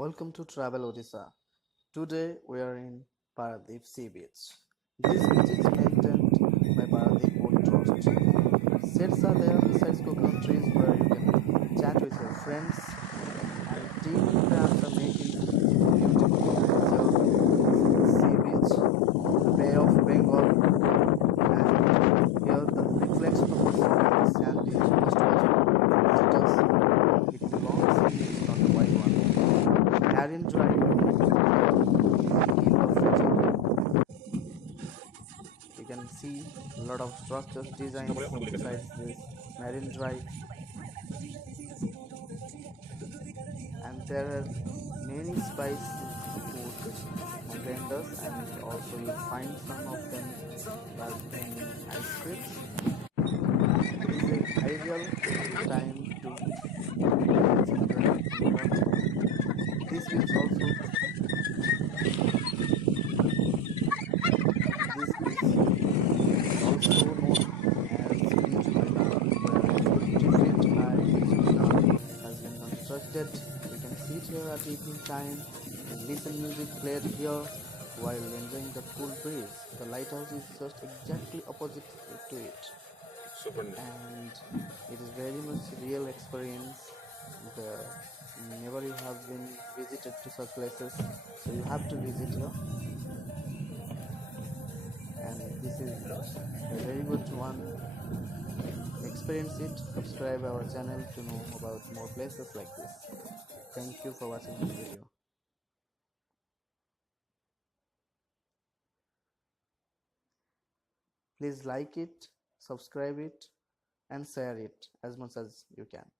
Welcome to Travel Odisha. Today we are in Paradip Sea Beach. This beach is maintained by Paradip Port Trust. Sets are there besides coconut trees where you can chat with your friends, and teeny crabs are making beautiful designs here. Sea beach, the Bay of Bengal, and here the reflection of the fog and the sand is most welcome visitors. It is a long sea beach, not a wide one. Marine Drive here, indoor feature. You can see a lot of structures designs besides this Marine Drive, and there are many spicy food vendors, and also you'll find some of them serving ice creams. It is a ideal time to relax and drive on the water. This beach also this beach is also known as Beach Maidan, where 50 feet high beach Maidan has been constructed. You can sit here at evening time and listen music played here while enjoying the cool breeze. The lighthouse is just exactly opposite to it, Super nice. and it is very much real experience. The never you have been visited to such places, so you have to visit here, and this is a very good one. Experience it. Subscribe our channel to know about more places like this. Thank you for watching this video. Please like it, subscribe it, and share it as much as you can.